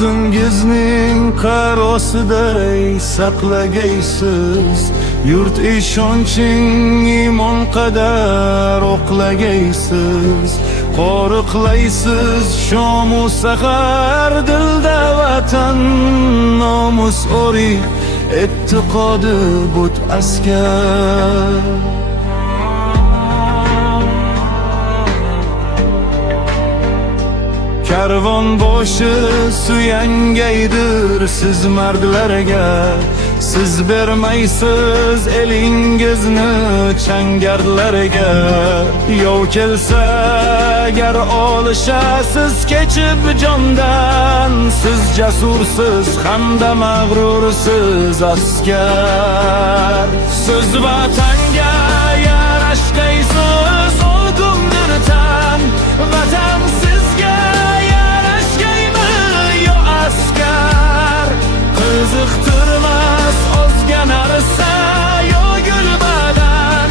O'zingizning qarosiday saqlagaysiz, yurt ishonching imon qadar oqlagaysiz. Qo'riqlaysiz shomu sahar, dilda vatan nomus ori, e'tiqodi but askar. Karvon boshi suyangaydir siz mardlarga, siz bermaysiz elingizni changarlarga. Yov kelsa agar olishasiz kechib jondan, siz jasursiz hamda mag'rursiz askar. Siz vatanga yarashgaysiz, o'lgumdir tan, vatan sizga qiziqtirmas ozga narsa yo gulbadan.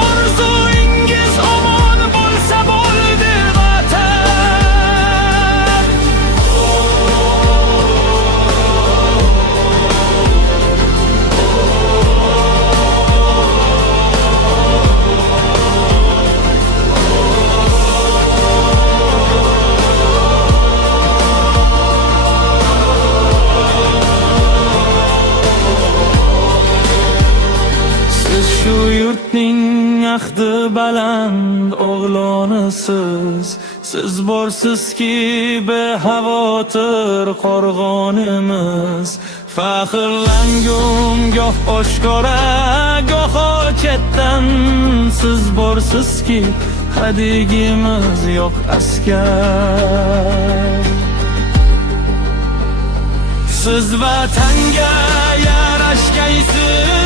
Orzuingiz omon bo'lsa bo'ldi vatan. Shu yurtning ahdi baland o'g'lonisiz, siz borsizki behavotir qo'rg'onimiz. Faxrlangum goh oshkora goh chetdan, siz borsizki hadigimiz yo'q askar. Siz vatanga yarashgaysiz,